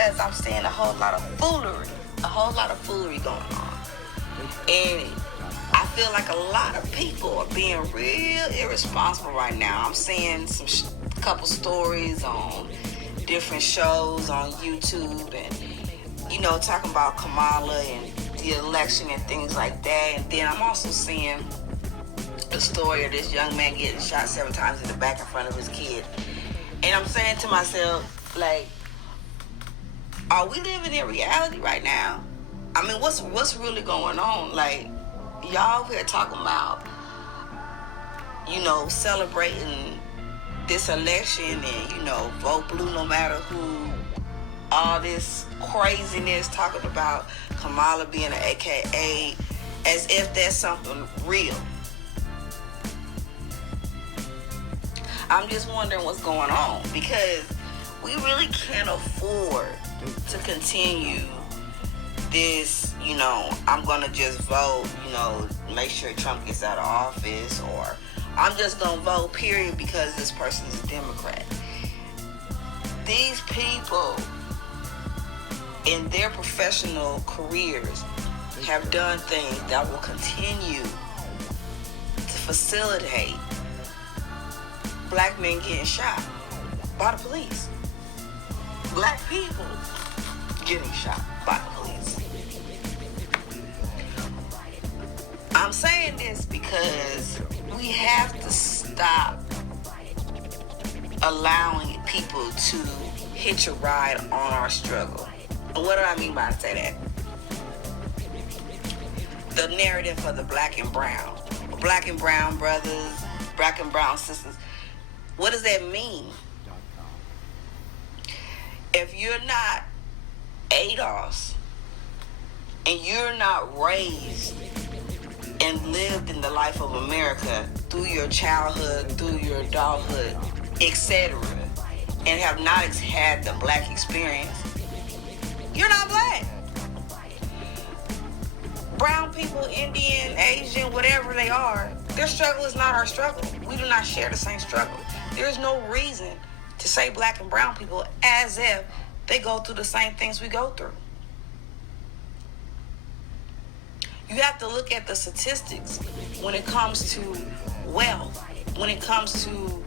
because I'm seeing a whole lot of foolery going on. And I feel like a lot of people are being real irresponsible right now. I'm seeing couple stories on different shows on YouTube and, you know, talking about Kamala and the election and things like that. And then I'm also seeing the story of this young man getting shot 7 times in the back in front of his kid. And I'm saying to myself, like, are we living in reality right now? I mean, what's really going on? Like, y'all here talking about, you know, celebrating this election and, you know, vote blue no matter who. All this craziness talking about Kamala being an AKA as if that's something real. I'm just wondering what's going on, because we really can't afford to continue this, you know, I'm going to just vote, you know, make sure Trump gets out of office, or I'm just going to vote, period, because this person is a Democrat. These people in their professional careers have done things that will continue to facilitate black men getting shot by the police. Black people getting shot by the police. I'm saying this because we have to stop allowing people to hitch a ride on our struggle. And what do I mean by say that? The narrative for the black and brown brothers, black and brown sisters. What does that mean? If you're not ADOS and you're not raised and lived in the life of America through your childhood, through your adulthood, etc., and have not had the black experience, you're not black. Brown people, Indian, Asian, whatever they are, their struggle is not our struggle. We do not share the same struggle. There's no reason to say black and brown people as if they go through the same things we go through. You have to look at the statistics when it comes to wealth, when it comes to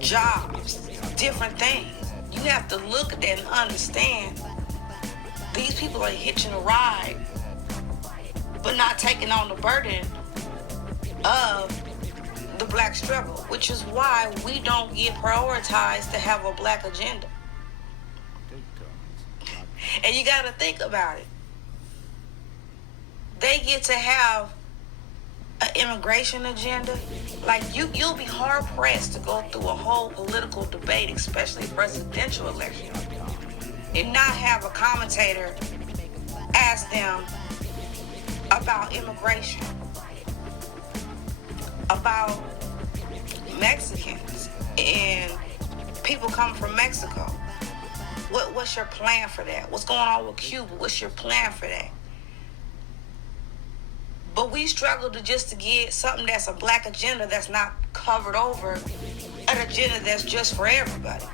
jobs, different things. You have to look at that and understand these people are hitching a ride, but not taking on the burden of the black struggle, which is why we don't get prioritized to have a black agenda. And you got to think about it. They get to have an immigration agenda. Like, you'll be hard pressed to go through a whole political debate, especially presidential election, and not have a commentator ask them about immigration, about Mexicans and people coming from Mexico. What's your plan for that? What's going on with Cuba? What's your plan for that? But we struggle to get something that's a black agenda that's not covered over an agenda that's just for everybody.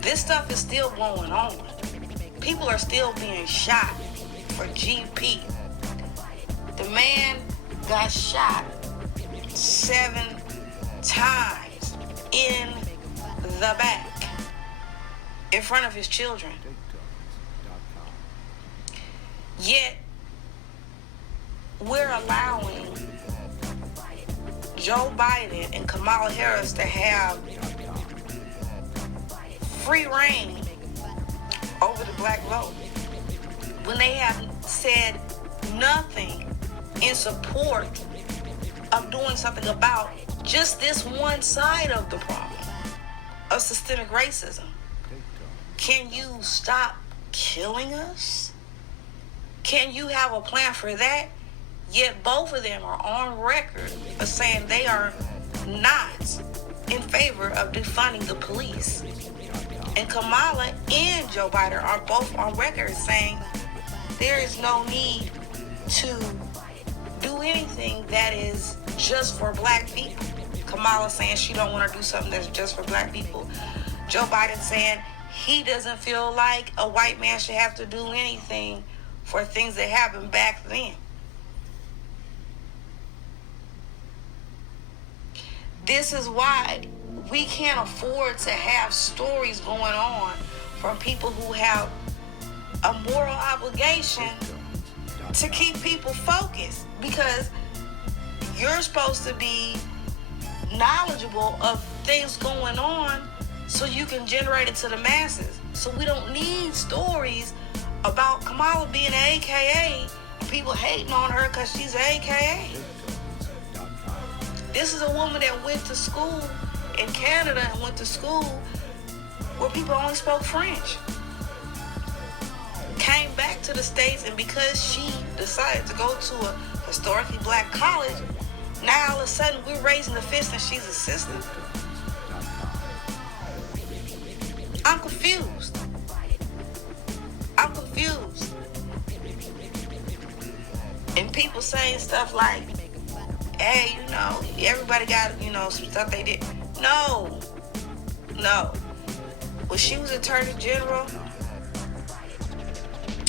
This stuff is still going on. People are still being shot for GP. The man got shot 7 times in the back in front of his children. Yet, we're allowing Joe Biden and Kamala Harris to have free reign over the black vote when they have said nothing in support of doing something about just this one side of the problem of systemic racism. Can you stop killing us? Can you have a plan for that? Yet both of them are on record of saying they are not in favor of defunding the police. And Kamala and Joe Biden are both on record saying there is no need to do anything that is just for black people. Kamala saying she don't want to do something that's just for black people. Joe Biden saying he doesn't feel like a white man should have to do anything for things that happened back then. This is why we can't afford to have stories going on from people who have a moral obligation to keep people focused, because you're supposed to be knowledgeable of things going on so you can generate it to the masses. So we don't need stories about Kamala being an AKA and people hating on her because she's an AKA. This is a woman that went to school in Canada and went to school where people only spoke French. Came back to the States, and because she decided to go to a historically black college, now all of a sudden we're raising the fist and she's a sister. I'm confused. And people saying stuff like, hey, everybody got, some stuff they did. No. When she was Attorney General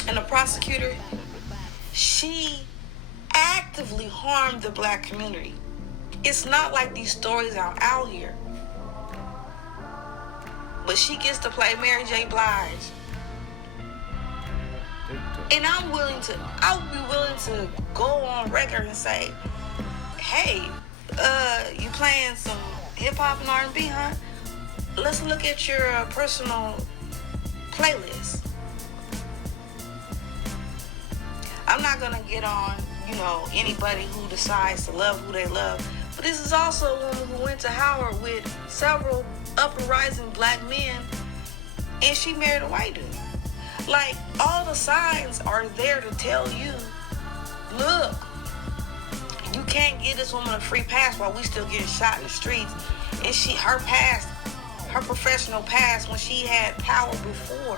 and a prosecutor, she actively harmed the black community. It's not like these stories are out here. But she gets to play Mary J. Blige. And I would be willing to go on record and say, hey, you playing some hip-hop and R&B, huh? Let's look at your personal playlist. I'm not going to get on, anybody who decides to love who they love. But this is also a woman who went to Howard with several upper-rising black men, and she married a white dude. Like, all the signs are there to tell you, look, you can't give this woman a free pass while we still getting shot in the streets. And her professional past when she had power before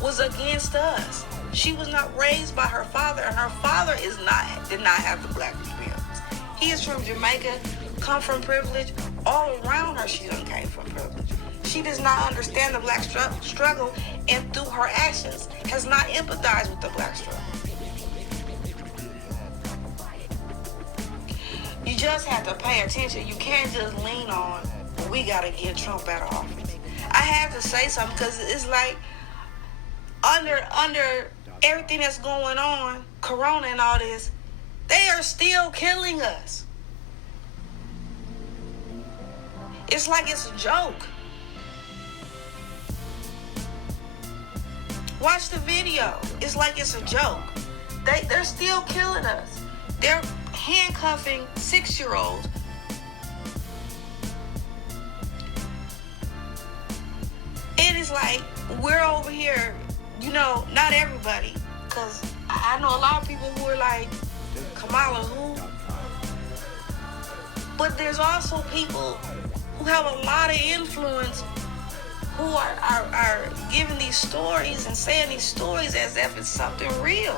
was against us. She was not raised by her father, and her father did not have the black experience. He is from Jamaica, come from privilege. All around her, she done came from privilege. She does not understand the black struggle, and through her actions has not empathized with the black struggle. You just have to pay attention. You can't just lean on, we got to get Trump out of office. I have to say something, because it's like under everything that's going on, Corona and all this, they are still killing us. It's like it's a joke. Watch the video. It's like it's a joke. They're still killing us. They're handcuffing 6-year-olds. And it's like, we're over here, not everybody, because I know a lot of people who are like, Kamala who? But there's also people who have a lot of influence who are giving these stories and saying these stories as if it's something real.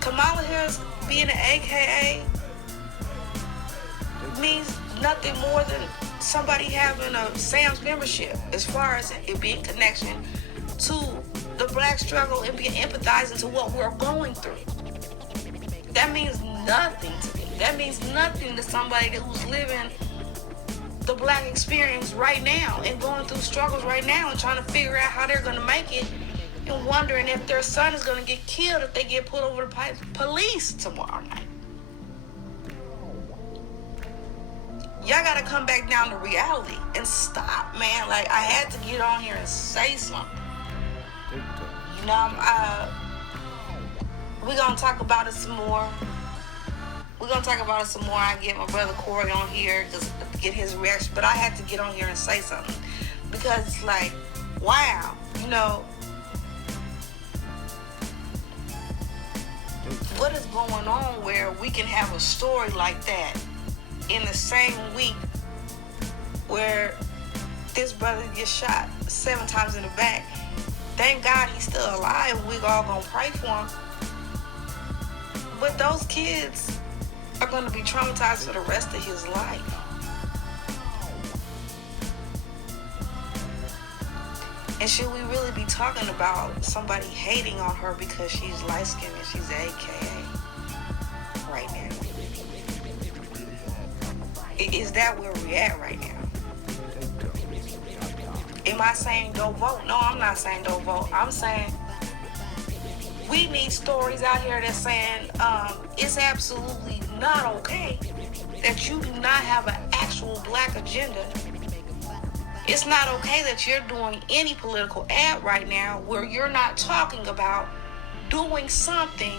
Kamala Harris being an AKA means nothing more than somebody having a Sam's membership, as far as it being connection to the black struggle and being empathizing to what we're going through. That means nothing to me. That means nothing to somebody who's living the black experience right now and going through struggles right now and trying to figure out how they're going to make it, and wondering if their son is going to get killed if they get put over the police tomorrow night. Y'all got to come back down to reality and stop, man. Like, I had to get on here and say something. We're going to talk about it some more. I get my brother Corey on here to get his reaction. But I had to get on here and say something. Because it's like, wow, what is going on where we can have a story like that in the same week where this brother gets shot 7 times in the back? Thank God he's still alive, and we all gonna pray for him. But those kids are going to be traumatized for the rest of his life. And should we really be talking about somebody hating on her because she's light-skinned and she's AKA right now? Is that where we're at right now? Am I saying don't vote? No, I'm not saying don't vote. I'm saying we need stories out here that's saying it's absolutely not okay that you do not have an actual black agenda. It's not okay that you're doing any political ad right now where you're not talking about doing something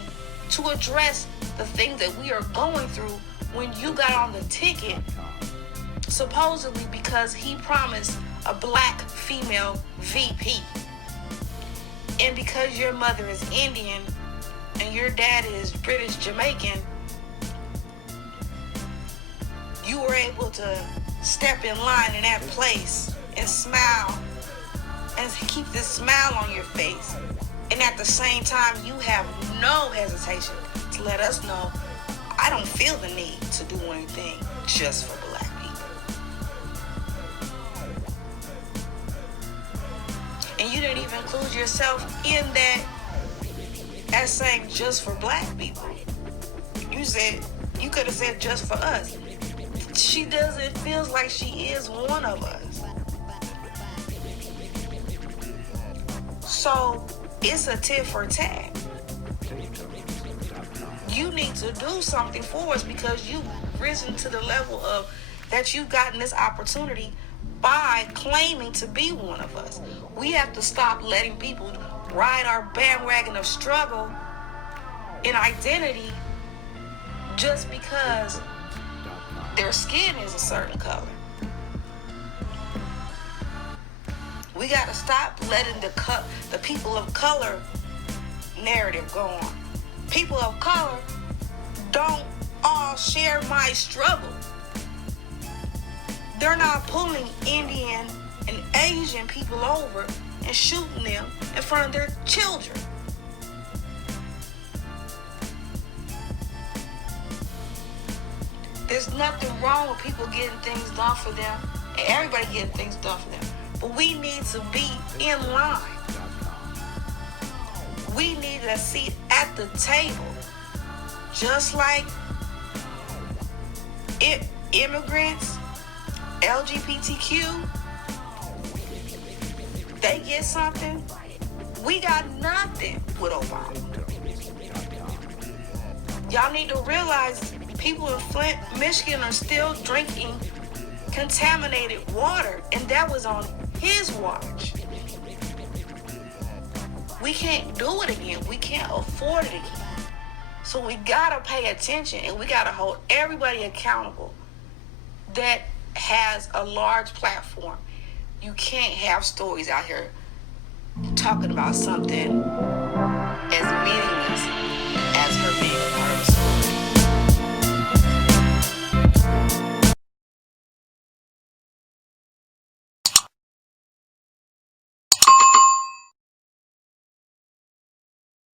to address the things that we are going through when you got on the ticket, supposedly because he promised a black female VP. And because your mother is Indian and your dad is British Jamaican, you were able to step in line in that place and smile and keep this smile on your face. And at the same time, you have no hesitation to let us know, I don't feel the need to do anything just for black people. And you didn't even include yourself in that as saying just for black people. You could have said just for us. It feels like she is one of us. So it's a tit for tat. You need to do something for us because you've risen to the level of that you've gotten this opportunity by claiming to be one of us. We have to stop letting people ride our bandwagon of struggle and identity just because their skin is a certain color. We got to stop letting the people of color narrative go on. People of color don't all share my struggle. They're not pulling Indian and Asian people over and shooting them in front of their children. There's nothing wrong with people getting things done for them and everybody getting things done for them. But we need to be in line. We need a seat at the table. Just like immigrants, LGBTQ, they get something. We got nothing with Obama. Y'all need to realize people in Flint, Michigan are still drinking contaminated water, and that was on his watch. We can't do it again. We can't afford it again. So we gotta pay attention and we gotta hold everybody accountable that has a large platform. You can't have stories out here talking about something as meaningless